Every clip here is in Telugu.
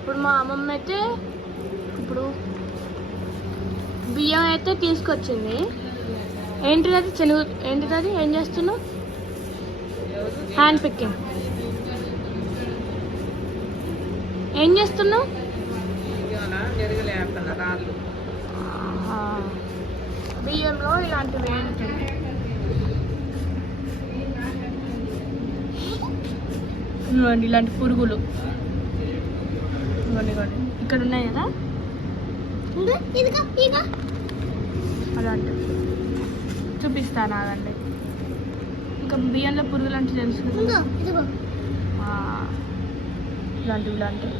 ఇప్పుడు మా అమ్మమ్మ అయితే ఇప్పుడు బియ్యం అయితే తీసుకొచ్చింది. ఏంటిది అది ఏంటిది అది ఏం చేస్తున్నావు? Hand picking. ఏం చేస్తున్నావు? బియ్యంలో ఇలాంటివి ఏంటి? ఇలాంటి పురుగులు. ఇక్కడ ఉన్నాయి కదా? అలాంటివి. చూపిస్తాను ఆగండి ఇంకా బియ్యంలో పురుగులు అంటే తెలుసు ఇలాంటివి ఇలాంటివి.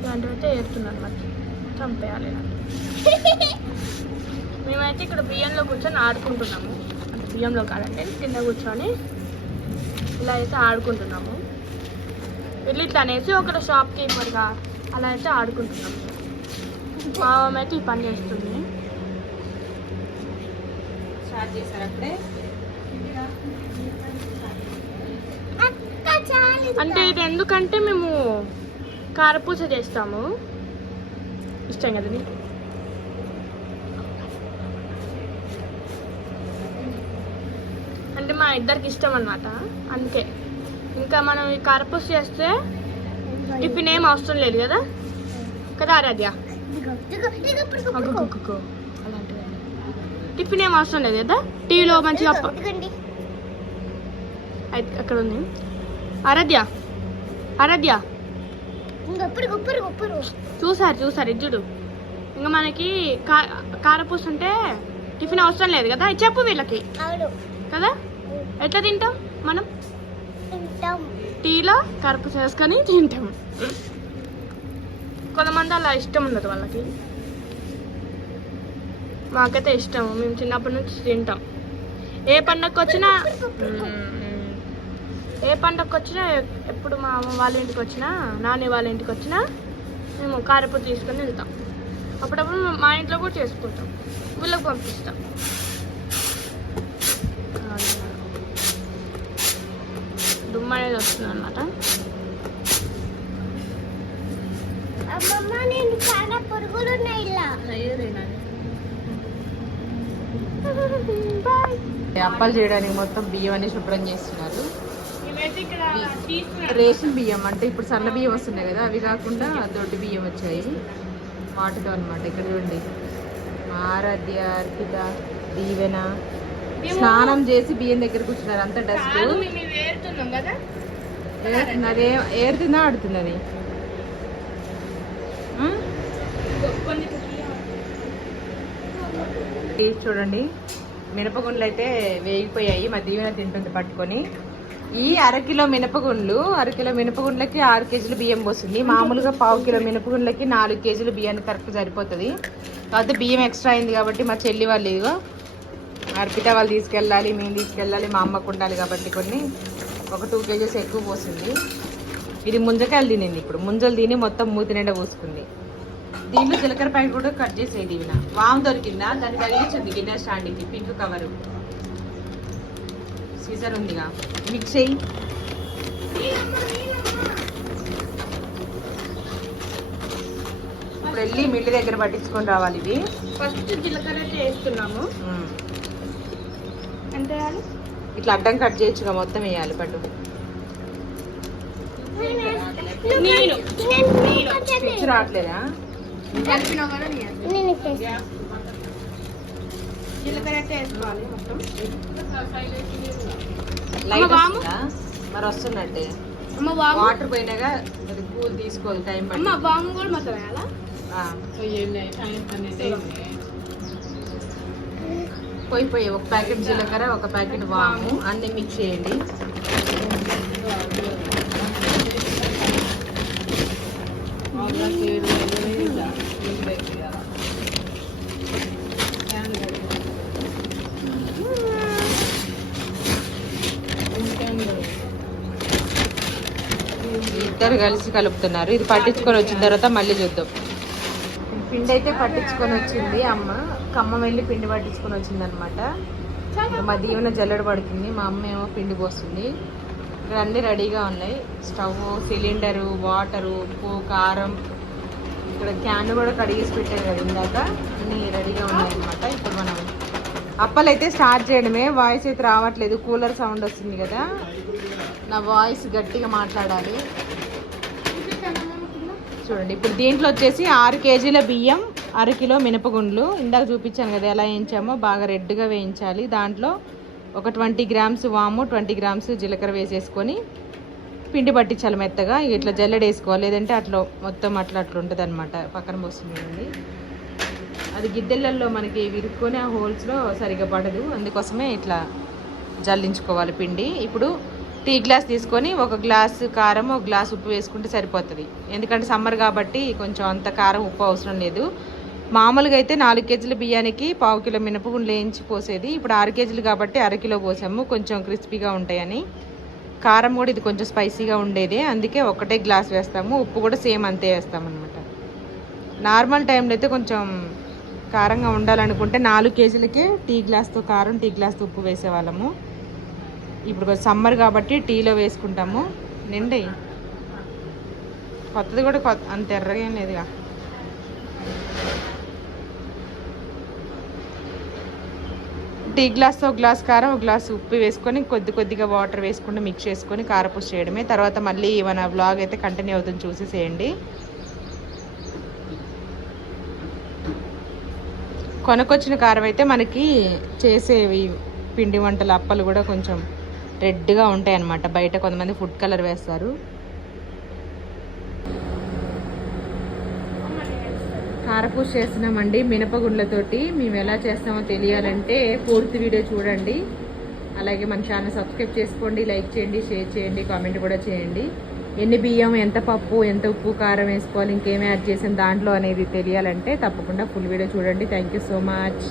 ఇలాంటివి అయితే వేస్తున్నాను అనమాట చంపేయాలి మేమైతే ఇక్కడ బియ్యంలో కూర్చొని ఆడుకుంటున్నాము. అంటే బియ్యంలో కాదండి కింద కూర్చొని ఇలా అయితే ఆడుకుంటున్నాము. ఇట్లా అనేసి ఒకటి షాప్ కీపర్గా అలా అయితే ఆడుకుంటున్నాము మా అమ్మ అయితే ఈ పని చేస్తుంది. స్టార్ట్ చేశారు అప్పుడే? అంటే ఇది ఎందుకంటే మేము కారపూస చేస్తాము. ఇష్టం కదా నీకు అంటే మా ఇద్దరికి ఇష్టం అన్నమాట. అందుకే. ఇంకా మనం ఈ కారపూస చేస్తే టిఫిన్ ఏం అవసరం లేదు కదా? కదా ఆరాధ్య. టిఫిన్ ఏం అవసరం లేదు కదా? టీవీలో మంచిగా అయితే అక్కడ ఉంది. ఆరాధ్య? ఆరాధ్య? చూసారు చూసారు. ఇది చూడు. ఇంకా మనకి కారపూస ఉంటే టిఫిన్ అవసరం లేదు కదా? చెప్పు వీళ్ళకి. కదా? ఎట్లా తింటాం మనం? టీలో కరుపు చేసుకొని తింటాం. కొంతమంది అలా ఇష్టం ఉండదు వాళ్ళకి. మాకైతే ఇష్టం. మేము చిన్నప్పటి నుంచి తింటాం. ఏ పండగకి వచ్చినా ఏ పండగకి వచ్చినా ఎప్పుడు మా అమ్మ వాళ్ళ ఇంటికి వచ్చినా నాని వాళ్ళ ఇంటికి వచ్చినా మేము కారపు తీసుకొని వెళ్తాం అప్పుడప్పుడు మా ఇంట్లో కూడా చేసుకుంటాం. వీళ్ళకి పంపిస్తాం. అనేది వస్తుంది అనమాట అప్పాలు చేయడానికి మొత్తం బియ్యం అన్ని శుభ్రం చేస్తున్నారు. రేషన్ బియ్యం అంటే ఇప్పుడు సన్న బియ్యం వస్తున్నాయి కదా అవి కాకుండా దొడ్డు బియ్యం వచ్చాయి. వాటితో అనమాట ఇక్కడ చూడండి. ఆరాధ్య అర్పిత దీవెన స్నానం చేసి బియ్యం దగ్గర కూర్చున్నారు అంత డస్ట్. ఏరుతున్నది ఏరుతుందా ఆడుతున్నది? చూడండి మినపగుండ్లు అయితే వేగిపోయాయి మా దీవెన తింటుంది పట్టుకొని. ఈ అరకిలో మినపగుండ్లు అరకిలో మినపగుండ్లకి ఆరు కేజీలు బియ్యం పోస్తుంది. మామూలుగా పావు కిలో మినపగుండ్లకి నాలుగు కేజీలు బియ్యాన్ని కరెక్ట్ సరిపోతుంది. కాకపోతే బియ్యం ఎక్స్ట్రా అయింది కాబట్టి మా చెల్లి వాళ్ళు ఇదిగో అర్పిత వాళ్ళు తీసుకెళ్ళాలి మేము తీసుకెళ్ళాలి మా అమ్మకు ఉండాలి కాబట్టి కొన్ని. ఒక టూ కేజీస్ ఎక్కువ పోసింది. ఇది ముంజకాయలు తినింది ఇప్పుడు. ముంజలు తిని మొత్తం మూతి నిండా పోసుకుంది. దీంట్లో జీలకర్ర ప్యాకెట్ కూడా కట్ చేసేది ఇవిన వామ్ దొరికిందా? దాన్ని తగిలించింది గిన్నె స్టాండ్కి. Pink cover. సీజర్ ఉందిగా. మిక్స్ అయ్యి ఇప్పుడు వెళ్ళి మిల్లి దగ్గర పట్టించుకొని రావాలి ఇది. ఫస్ట్ జీలకర్ర వేస్తున్నాము. ఉమ్. ఎంత వేయాలి? ఇట్లా అడ్డం కట్ చేయొచ్చుగా మొత్తం వేయాలి పట్టు. నేను. పిచ్చి రావట్లేదా? మరి వస్తున్నట్టే. అమ్మ వాము వాటర్ పోయినాగా అది కూల్ తీసుకోవాలి టైం అమ్మ పట్టి వాము కూడా మొత్తం వేయాలా? ఆ. పోయి పోయి ఒక ప్యాకెట్ జీలకర్ర ఒక ప్యాకెట్ వాము అన్ని మిక్స్ చేయండి. ఇద్దరు కలిసి కలుపుతున్నారు. ఇది పట్టించుకొని వచ్చిన తర్వాత మళ్ళీ చూద్దాం. పిండి అయితే పట్టించుకొని వచ్చింది అమ్మ. ఖమ్మం వెళ్ళి పిండి పట్టించుకొని వచ్చింది అనమాట మా దీవెన జల్లెడ పడుతుంది. మా అమ్మ ఏమో పిండి పోస్తుంది. ఇక్కడ అన్ని రెడీగా ఉన్నాయి. స్టవ్ సిలిండరు వాటరు ఉప్పు కారం. ఇక్కడ క్యాన్ కూడా కడిగేసి పెట్టారు కదా ఇందాక. అన్నీ రెడీగా ఉన్నాయి అనమాట ఇప్పుడు మనం అప్పలైతే స్టార్ట్ చేయడమే. వాయిస్ అయితే రావట్లేదు. కూలర్ సౌండ్ వస్తుంది కదా. నా వాయిస్ గట్టిగా మాట్లాడాలి. చూడండి. ఇప్పుడు దీంట్లో వచ్చేసి ఆరు కేజీల బియ్యం అర కిలో మినపగుండ్లు. ఇందాక చూపించాను కదా ఎలా వేయించామో బాగా రెడ్గా వేయించాలి. దాంట్లో ఒక ట్వంటీ గ్రామ్స్ వాము ట్వంటీ గ్రామ్స్ జీలకర్ర వేసేసుకొని పిండి పట్టించాలి మెత్తగా. ఇట్లా జల్లెడ వేసుకోవాలి. లేదంటే అట్లా మొత్తం అట్లా అట్లా ఉంటుంది అనమాట పక్కన పోస్తుంది అది గిద్దెళ్ళల్లో మనకి విరుక్కొని ఆ హోల్స్లో సరిగా పడదు. అందుకోసమే ఇట్లా జల్లించుకోవాలి పిండి. ఇప్పుడు టీ గ్లాస్ తీసుకొని ఒక గ్లాస్ కారం ఒక గ్లాస్ ఉప్పు వేసుకుంటే సరిపోతుంది. ఎందుకంటే సమ్మర్ కాబట్టి కొంచెం అంత కారం ఉప్పు అవసరం లేదు. మామూలుగా అయితే నాలుగు కేజీల బియ్యానికి పావు కిలో మినపగుండ్లు వేయించి పోసేది ఇప్పుడు ఆరు కేజీలు కాబట్టి అరకిలో పోసాము కొంచెం క్రిస్పీగా ఉంటాయని. కారం కూడా ఇది కొంచెం స్పైసీగా ఉండేదే. అందుకే ఒకటే గ్లాస్ వేస్తాము. ఉప్పు కూడా సేమ్ అంతే వేస్తాం అనమాట నార్మల్ టైంలో అయితే కొంచెం కారంగా ఉండాలనుకుంటే నాలుగు కేజీలకే టీ గ్లాస్తో కారం టీ గ్లాస్తో ఉప్పు వేసేవాళ్ళము. ఇప్పుడు సమ్మర్ కాబట్టి టీలో వేసుకుంటాము. నిండి. కొత్తది కూడా కొత్త అంత ఎర్రగా ఏం లేదుగా. టీ గ్లాస్తో ఒక గ్లాస్ కారం ఒక గ్లాస్ ఉప్పు వేసుకొని కొద్ది కొద్దిగా వాటర్ వేసుకుంటూ మిక్స్ చేసుకొని కారపూస చేయడమే. తర్వాత మళ్ళీ మన బ్లాగ్ అయితే కంటిన్యూ అవుతుంది చూసేసేయండి. కొనుక్కొచ్చిన కారం అయితే మనకి చేసేవి పిండి వంటల అప్పలు కూడా కొంచెం రెడ్గా ఉంటాయి అన్నమాట బయట కొంతమంది ఫుడ్ కలర్ వేస్తారు. కారపూస చేస్తున్నామండి మినపగుండ్లతోటి. మేము ఎలా చేస్తామో తెలియాలంటే పూర్తి వీడియో చూడండి. అలాగే మన ఛానల్ సబ్స్క్రైబ్ చేసుకోండి లైక్ చేయండి షేర్ చేయండి కామెంట్ కూడా చేయండి. ఎన్ని బియ్యం ఎంత పప్పు ఎంత ఉప్పు కారం వేసుకోవాలి ఇంకేం యాడ్ చేసిన దాంట్లో అనేది తెలియాలంటే తప్పకుండా ఫుల్ వీడియో చూడండి. Thank you so much.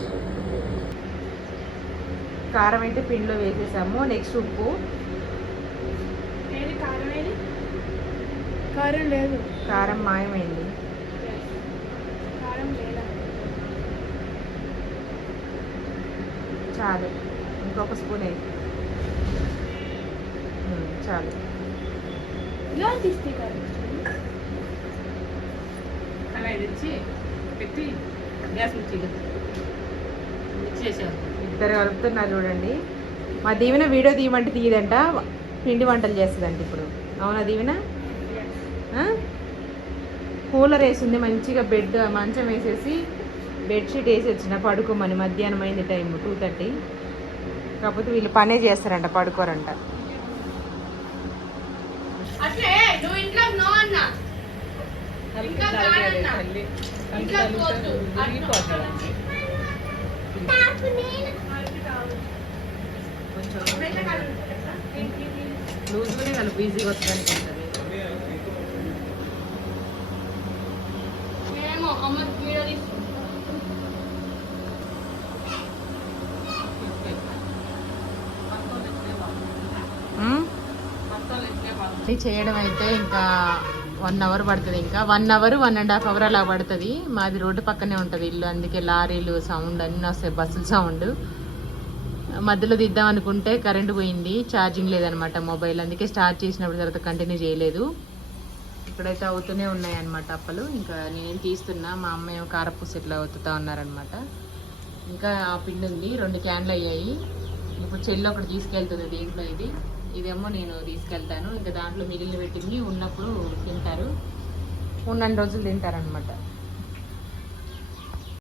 కారం అయితే పిండిలో వేసేసాము. నెక్స్ట్ ఉప్పు. కారం లేదు. కారం మాయమైంది. కారం లేదా? చాలు. ఇంకొక స్పూన్ వేయి. చాలు. ఇలా తీస్తే కారం అలా తెచ్చి పెట్టి గ్యాస్ ఇద్దరు కలుపుతున్నారు చూడండి. మా దీవెన వీడియో తీయమంటే తీయదంట. పిండి వంటలు చేస్తుందంట ఇప్పుడు. అవునా దీవెన? కూలర్ వేసింది మంచిగా బెడ్ మంచం వేసేసి బెడ్షీట్ వేసి వచ్చిన పడుకోమని మధ్యాహ్నం అయింది టైం టూ థర్టీ. కాకపోతే వీళ్ళు పనే చేస్తారంట పడుకోరంట. అట్లే నువ్వు ఇంట్లో నో అన్నా. లూజ్గానే కలుపు ఈజీగా చేయడం. అయితే ఇంకా వన్ అవర్ పడుతుంది ఇంకా. One hour one and half hour అలా పడుతుంది. మాది రోడ్డు పక్కనే ఉంటుంది ఇల్లు. అందుకే లారీలు సౌండ్ అన్నీ వస్తాయి బస్సుల సౌండ్. మధ్యలో దిద్దాం అనుకుంటే కరెంటు పోయింది. ఛార్జింగ్ లేదనమాట మొబైల్. అందుకే స్టార్ట్ చేసినప్పుడు తర్వాత కంటిన్యూ చేయలేదు. ఇక్కడైతే అవుతూనే ఉన్నాయన్నమాట అప్పలు. ఇంకా నేనేం తీస్తున్నా. మా అమ్మ కారపూస ఇట్లా అవుతుతా ఉన్నారనమాట ఇంకా ఆ పిండి ఉంది. రెండు క్యాన్లు అయ్యాయి. ఇప్పుడు చెల్లి ఒకటి తీసుకెళ్తుంది దీంట్లో ఇది. ఇదేమో నేను తీసుకెళ్తాను. ఇంకా దాంట్లో మిగిలిన పెట్టింది ఉన్నప్పుడు తింటారు. ఉన్నన్ని రోజులు తింటారనమాట